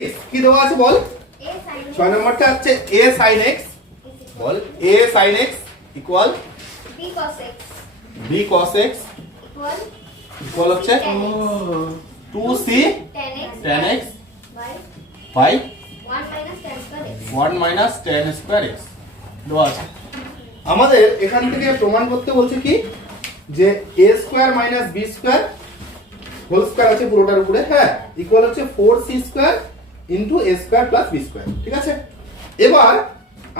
কি দেওয়া আছে বল? 6 নম্বরটা হচ্ছে a sin x বল a sin x equal b cos x equal হচ্ছে 2c tan x by 1 minus tan square x দেওয়া আছে। আমাদের এখান থেকে প্রমাণ করতে বলছে কি যে a square minus b square whole square আছে পুরোটার উপরে, হ্যাঁ, ইকুয়াল হচ্ছে 4c square into a square plus b square. ঠিক আছে, এবার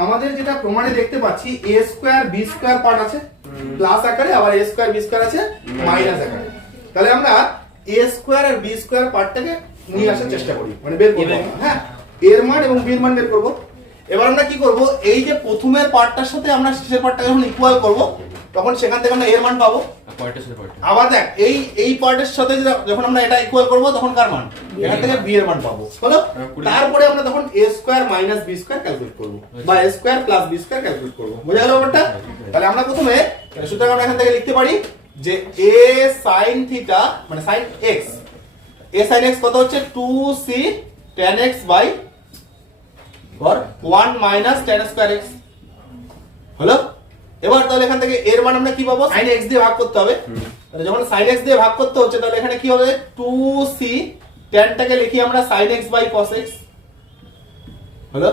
আমাদের যেটা প্রমাণে দেখতে পাচ্ছি a square b square part আছে প্লাস আকারে, আবার a স্কয়ার b স্কয়ার আছে মাইনাস আকারে। তাহলে আমরা a স্কয়ার আর b স্কয়ার পার্টটাকে নিয়ে আসার চেষ্টা করি, মানে বের করব। হ্যাঁ, এর মান এবং b এর মান বের করব। এবার আমরা কি করব, এই যে প্রথমের পার্টটার সাথে আমরা শেষের পার্টটাকে যখন ইকুয়াল করব তখন সেখান থেকে আমরা এর মান পাবো। আবার দেখ এই পার্টের সাথে যখন আমরা এটা ইকুয়াল করব তখন কার মান, এখান থেকে b এর মান পাবো। হলো, তারপরে আমরা তখন a square minus b square calculate করব বা a square plus b square calculate করব। বোঝা গেল ব্যাপারটা? তাহলে আমরা প্রথমে সুতরাং আমরা এখান থেকে লিখতে পারি যে a sin থিটা মানে sin x, a sin x কত হচ্ছে 2c tan x by 1 minus tan square x। হলো, এবার তাহলে এখান থেকে এর মান আমরা কি পাবো, sin x দিয়ে ভাগ করতে হবে। তাহলে যখন sin x দিয়ে ভাগ করতে হচ্ছে তাহলে এখানে কি হবে 2c tan টাকে লিখি আমরা sin x by cos x। হলো,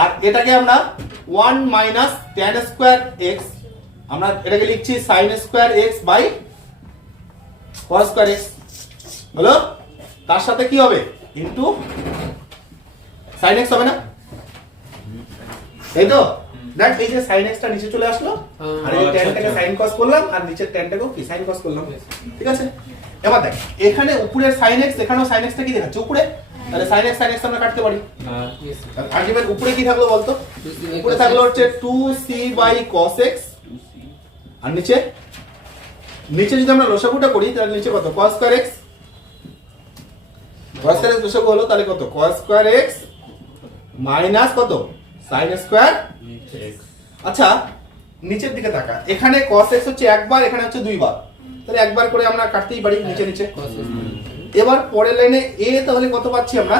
আর এটাকে আমরা 1 minus tan square x আমরা এটাকে লিখছি sin square x by cos square x। হলো, তার সাথে কি হবে ইনটু sin x হবে না, তাই তো? দেখ এই যে sin x টা নিচে চলে আসলো আর এই tan টাকে sin cos করলাম আর নিচের tan টাকেও কি sin cos করলাম। ঠিক আছে, এবার দেখ এখানে উপরের sin x, এখানেও sin x টা কি দেখাচ্ছে উপরে, তাহলে sin x আমরা কাটতে পারি। আলটিমেট উপরে কি থাকলো বলতো, উপরে থাকলো হচ্ছে 2c বাই cos x আর নিচে যদি আমরা লসাগুটা করি তাহলে নিচে কত cos square x, cos square x লসাগু হলো তাহলে কত cos square x মাইনাস কত sin স্কয়ার x। আচ্ছা নিচের দিকে তাকা, এখানে cos x হচ্ছে একবার, এখানে হচ্ছে দুইবার, তাহলে একবার করে আমরা কাটতেই পারি নিচে নিচে। এবার পরের লাইনে a তাহলে কত পাচ্ছি আমরা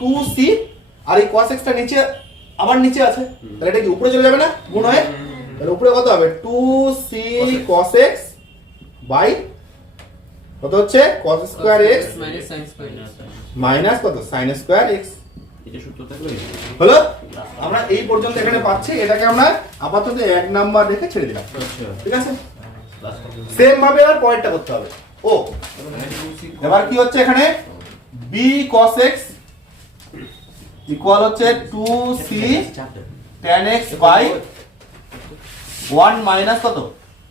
2c আর এই cos x টা নিচে আবার নিচে আছে, তাহলে এটা কি উপরে চলে যাবে না গুণ হয়ে, তাহলে উপরে কত হবে 2c cos x বাই কত হচ্ছে cos স্কয়ার x মাইনাস কত sin স্কয়ার x। হলো, আমরা এই পর্যন্ত এখানে পাচ্ছি, এটাকে আমরা আপাতত 1 নাম্বার রেখে ছেড়ে দিলাম। ঠিক আছে, সেম ভাবে আর পরেরটা করতে হবে। ও এবার কি হচ্ছে এখানে b cos x ইকুয়াল হচ্ছে 2c tan x by 1 minus কত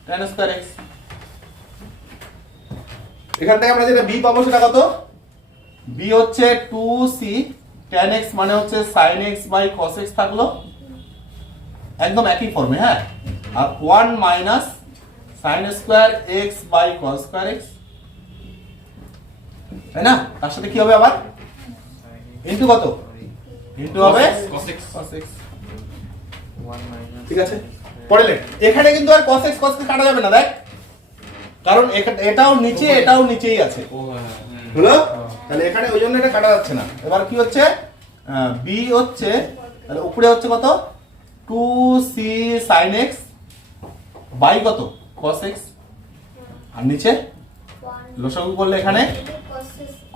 tan স্কয়ার x। এখান থেকে আমরা যেটা b পাবো সেটা কত, b হচ্ছে 2c tan x মানে হচ্ছে sin x by cos x থাকলো একদম একই ফর্মে, হ্যাঁ, আর 1 minus sin square x by cos square x, তাই না? তার সাথে কি হবে আবার ইনটু কত, ইনটু হবে cos x। ঠিক আছে, পরে লেখ, এখানে কিন্তু আর cos x কাটা যাবে না, দেখ, কারণ এটাও নিচে এটাও নিচেই আছে। হলো, তাহলে এখানে ওই জন্য এটা কাটা যাচ্ছে না। এবার কি হচ্ছে b হচ্ছে তাহলে উপরে হচ্ছে কত 2c sin x বাই কত cos x আর নিচে লসাগু করলে এখানে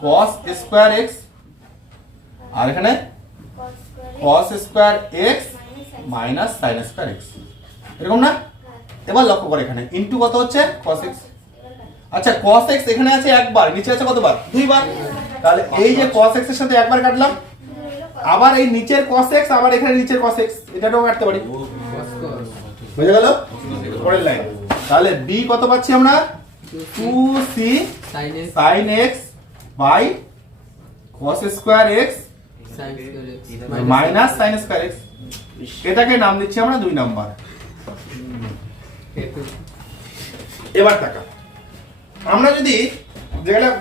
cos স্কয়ার x আর এখানে cos স্কয়ার x মাইনাস sin স্কয়ার x, এরকম না? এবার লক্ষ্য করে এখানে ইনটু কত হচ্ছে cos x। আচ্ছা cos x এখানে আছে একবার, নিচে আছে কতবার দুইবার, তাহলে এই যে cos x এর সাথে একবার কাটলাম, আবার এই নিচের cos x আবার এখানে নিচের cos x এটাও কাটতে পারি। বুঝে গেল? পরের লাইন, তাহলে b কত পাচ্ছি আমরা 2c sin x by cos square x মাইনাস sin স্কয়ার x, এটাকে নাম দিচ্ছি আমরা 2 নাম্বার। এবার টাকা আমরা যদি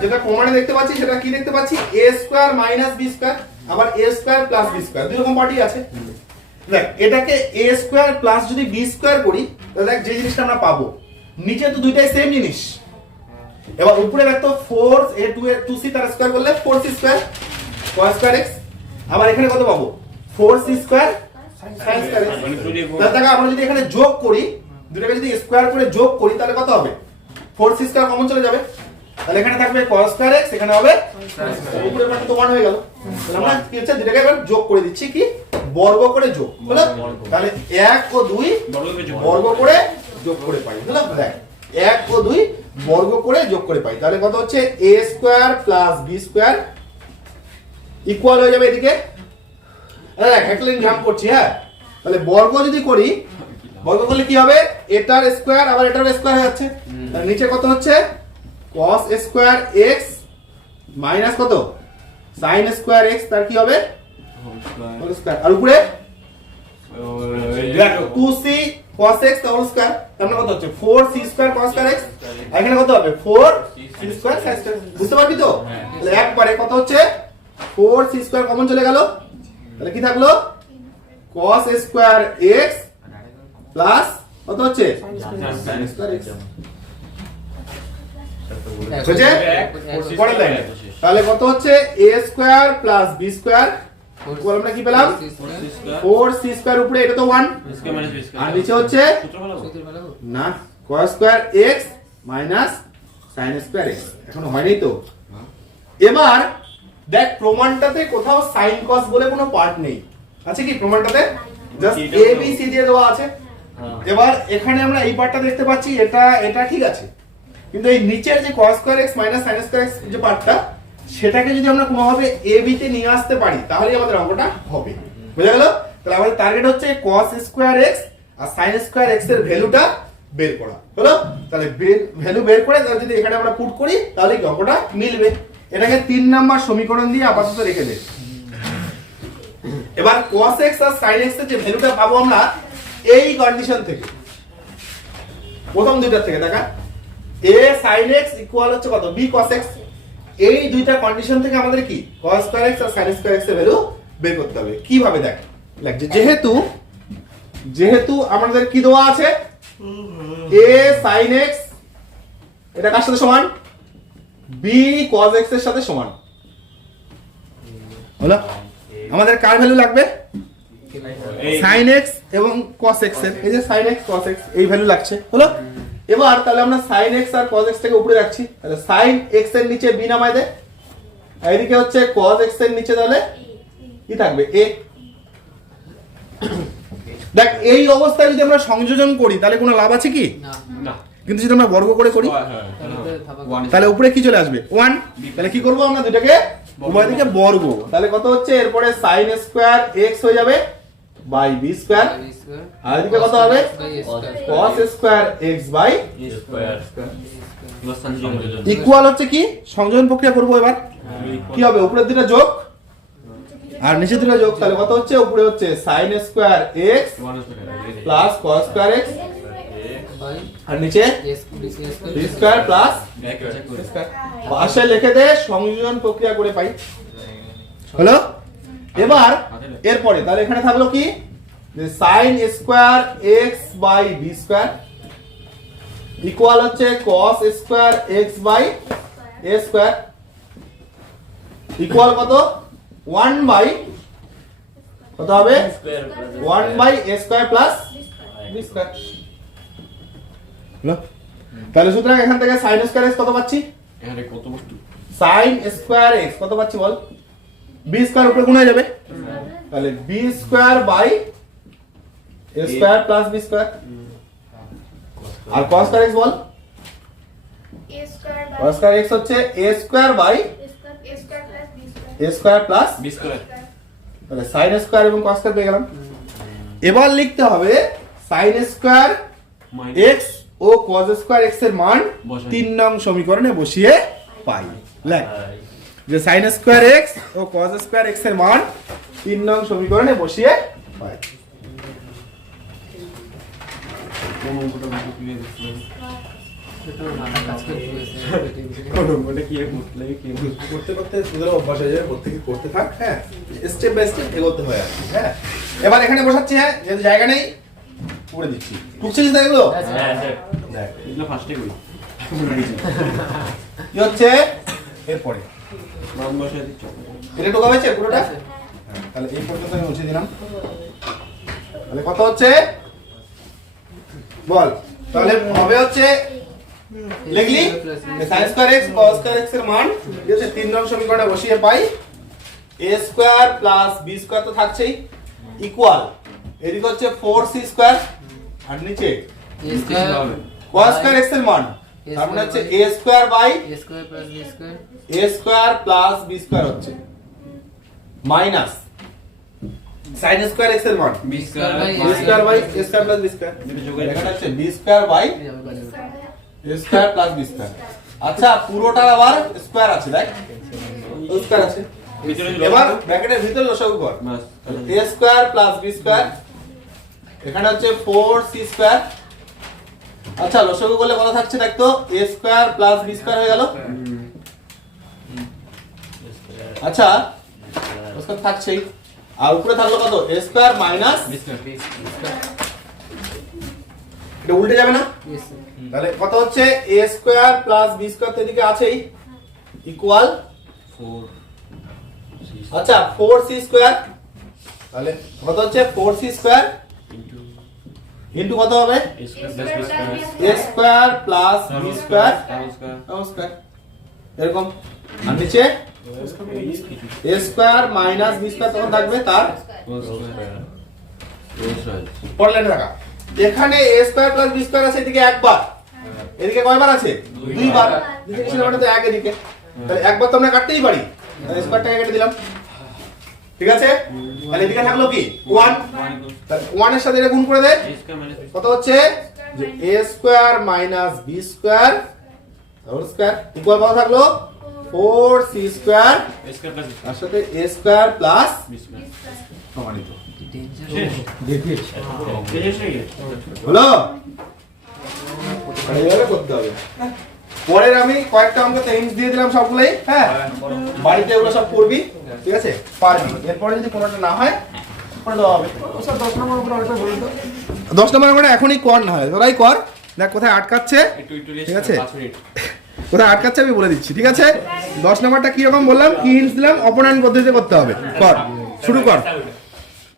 যেটা প্রমাণে দেখতে পাচ্ছি সেটা কি দেখতে পাচ্ছি a square minus b square, আবার a square plus b square, দুই রকম পার্টি আছে। দেখ এটাকে a স্কয়ার প্লাস যদি b স্কয়ার করি তাহলে দেখ যে জিনিসটা আমরা পাবো নিচে তো দুইটাই সেম জিনিস, এবার উপরে দেখ তো 4 a 2c তার স্কয়ার করলে 4c square, cos square x। আবার এখানে কত পাবো 4c square sin square x। তাহলে দেখো আমরা যদি এখানে যোগ করি, দুটোকে যদি স্কয়ার করে যোগ করি তাহলে কত হবে 4c স্কয়ার কমন চলে যাবে, তাহলে এখানে থাকবে cos স্কয়ার x, এখানে হবে উপরের পাশে তো 1 হয়ে গেল। তাহলে আমরা কি হচ্ছে দুটোকে এবার যোগ করে দিচ্ছি, কি বর্গ করে যোগ, হলো? তাহলে 1 ও 2 বর্গ করে যোগ করে পাই, হলো? দেখ 1 ও 2 বর্গ করে যোগ করে পাই, তাহলে কত হচ্ছে a square plus b square equal হয়ে যাবে এদিকে, দেখ একটা লাইন জাম্প করছি, হ্যাঁ। তাহলে বর্গ যদি করি, বর্গ করলে কি হবে এটার স্কয়ার আবার এটার স্কয়ার হয়ে যাচ্ছে, তাহলে নিচে কত হচ্ছে cos স্কয়ার x মাইনাস কত sin স্কয়ার x, তার কি হবে হোল স্কয়ার, আর উপরে 2c cos x whole square, তার মানে কত হচ্ছে 4c square cos square x, আর এখানে কত হবে 4c স্কয়ার sin স্কয়ার। বুঝতে পারবি তো? তাহলে একবারে কত হচ্ছে 4c স্কয়ার কমন চলে গেল, তাহলে কি থাকলো cos স্কয়ার x প্লাস কত হচ্ছে sin স্কয়ার x। বুঝছে? পরের লাইনে তাহলে কত হচ্ছে a square plus b square equal আমরা কি পেলাম 4c স্কয়ার, উপরে এটা তো 1 আর নিচে হচ্ছে না cos স্কয়ার x মাইনাস sin স্কয়ার x। এখনো হয়নি তো? এবার দেখ প্রমাণটাতে কোথাও sin cos বলে কোনো পার্ট নেই, আছে কি প্রমাণটাতে? জাস্ট a b c দিয়ে দেওয়া আছে। এবার এখানে আমরা এই পার্টটা দেখতে পাচ্ছি, এটা ঠিক আছে, কিন্তু এই নিচের যে cos স্কয়ার x মাইনাস sin স্কয়ার x যে পার্টটা, সেটাকে যদি আমরা কোনোভাবে a b তে নিয়ে আসতে পারি তাহলেই আমাদের অঙ্কটা হবে। বুঝা গেল? তাহলে আমাদের টার্গেট হচ্ছে cos স্কয়ার x আর sin স্কয়ার x এর ভ্যালুটা বের করা, হলো? তাহলে ভ্যালু বের করে যদি এখানে আমরা পুট করি তাহলে কি অঙ্কটা মিলবে। এটাকে 3 নাম্বার সমীকরণ দিয়ে আপাতত রেখে দে। এবার cos x আর sin x এর যে ভ্যালুটা পাবো আমরা এই কন্ডিশন থেকে, প্রথম দুইটা থেকে দেখা a sin x ইকুয়াল হচ্ছে কত b cos x, এই দুইটা কন্ডিশন থেকে আমাদের কি cos স্কয়ার x আর sin স্কয়ার x এর ভ্যালু বের করতে হবে। কিভাবে দেখ লাগছে, যেহেতু আমাদের কি দেওয়া আছে a sin x এটা কার সাথে সমান b cos x এর সাথে সমান, হলো? আমাদের কার ভ্যালু লাগবে sin x এবং cos x এর, এই যে sin x cos x এই ভ্যালু লাগছে, হলো? এবার তাহলে আমরা sin x আর cos x থেকে উপরে রাখছি, তাহলে sin x এর নিচে b নামায় দে, আর এদিকে হচ্ছে cos x এর নিচে তাহলে কি থাকবে a। দেখ এই অবস্থায় যদি আমরা সংযোজন করি তাহলে কোনো লাভ আছে কি না, কিন্তু যদি আমরা বর্গ করে করি তাহলে উপরে কি চলে আসবে 1, তাহলে কি করব আমরা দুটাকে উভয় দিকে বর্গ, তাহলে কত হচ্ছে এরপরে sin স্কয়ার x হয়ে যাবে বাই b স্কয়ার, আর এদিকে কত হবে cos square x by square equal হচ্ছে কি সংযোজন প্রক্রিয়া করব। এবার কি হবে উপরের দিকে যোগ আর নিচের দিকে যোগ, তাহলে কত হচ্ছে উপরে হচ্ছে sin square x plus cos square x আর নিচে b স্কয়ার প্লাস স্কয়ার, পাশে লিখে দে সংযোজন প্রক্রিয়া করে পাই, হলো? এবার এরপরে তাহলে এখানে থাকলো কি যে sin square x by b square equal হচ্ছে cos square x by a square equal কত 1 বাই কত হবে 1 by a square plus b square, হলো? তাহলে সুতরাং এখান থেকে sin স্কয়ার x কত পাচ্ছি, এখানে কত বস্তু sin স্কয়ার x কত পাচ্ছি বল, b স্কয়ার উপরে গুণ হয়ে যাবে, তাহলে b square by a square plus b square, আর cos স্কয়ার x বল cos স্কয়ার x হচ্ছে a square by a square plus b square, তাহলে sin স্কয়ার এবং cos স্কয়ার পেয়ে গেলাম। এবার লিখতে হবে sin স্কয়ার x ও cos স্কয়ার x এর মান 3 নং সমীকরণে বসিয়ে পাই। লেখ যে sin স্কয়ার x ও cos স্কয়ার x এর মান 3 নং সমীকরণে বসিয়ে পাই। কোন অঙ্কটা বেশি ক্লিয়ার করছিলাম এটা মাথা কাজ করতেছে কোন অঙ্কটা কি করতে করতে তোদের অভ্যাস হয়ে যাবে, করতে থাক, হ্যাঁ স্টেপ বাই স্টেপ এগোতে হয় আর কি, হ্যাঁ। এবার এখানে বসাচ্ছি, হ্যাঁ যেহেতু জায়গা নেই পুরো দিচ্ছি, টুকছিস না এগুলো, হ্যাঁ স্যার দেখ এগুলো ফার্স্টে করি কি হচ্ছে এরপরে নাম বসায় দিচ্ছি। এটা ঢোকা হয়েছে পুরোটা? আছে। হ্যাঁ, তাহলে এই পর্যন্ত আমি মুছে দিলাম। তাহলে কত হচ্ছে বল? তাহলে হবে হচ্ছে লিখলি sin square x cos square x এর মান কি হচ্ছে 3 নং সমীকরণে বসিয়ে পাই a square plus b square তো থাকছেই ইকুয়াল এদিকে হচ্ছে 4c স্কয়ার আর নিচে a square cos square x এর মান তার মানে হচ্ছে a square by a square plus b square a square plus b square হচ্ছে মাইনাস sin স্কয়ার x এর মান b square b square by a square plus b square এটা যোগ এখানে হচ্ছে b square by a square plus b square. আচ্ছা পুরোটা আবার স্কয়ার আছে দেখ স্কয়ার আছে। ভিতরে এবার ব্র্যাকেটের ভিতরে লসাগু কর বাস a square plus b square এখানে হচ্ছে 4c স্কয়ার। আচ্ছা লসাগু করলে কত থাকছে দেখ তো a square plus b square হয়ে গেল। আচ্ছা স্কয়ার থাকছেই আর উপরে থাকলো কত a square minus b square এটা উল্টে যাবে না? তাহলে কত হচ্ছে a square plus b square তো এদিকে আছেই ইকুয়াল 4 আচ্ছা 4c স্কয়ার তাহলে কত হচ্ছে 4c স্কয়ার ইনটু ইনটু কত হবে a square plus b square a square plus b square তার স্কয়ার নমস্কার এরকম আর নিচে a square minus b square তখন থাকবে তার হোল স্কয়ার পরের লাইনে রাখা। এখানে a square plus b square আছে এদিকে একবার এদিকে কয়বার আছে দুইবার দিকে ছিল মানে তো এক এদিকে তাহলে একবার তো আমরা কাটতেই পারি তাহলে স্কয়ারটাকে কেটে দিলাম ঠিক আছে। তাহলে এদিকে থাকলো কি 1 তাহলে 1 এর সাথে এটা গুণ করে দে a স্কয়ার মাইনাস b কত হচ্ছে যে a square minus b square whole square equal কত থাকলো 4c square a square plus b তার সাথে a স্কয়ার প্লাস স্কয়ার প্রমাণিত শেষ দেখি শেষ হয়ে গেছে হলো এইভাবে করতে হবে। পরের আমি কয়েকটা অঙ্কতে হিন্টস দিয়ে দিলাম সবগুলোই হ্যাঁ বাড়িতে এগুলো সব করবি ঠিক আছে পারবি এরপরে যদি কোনোটা না হয় করে দেওয়া হবে। স্যার 10 নম্বর উপরে আরেকটা বলুন তো 10 নম্বর করে এখনই কর না হয় তোরাই কর দেখ কোথায় আটকাচ্ছে একটু ঠিক আছে। 5 মিনিট কোথায় আটকাচ্ছে আমি বলে দিচ্ছি ঠিক আছে। 10 নম্বরটা কি রকম বললাম কি হিন্টস দিলাম অপনয়ন পদ্ধতিতে করতে হবে কর শুরু কর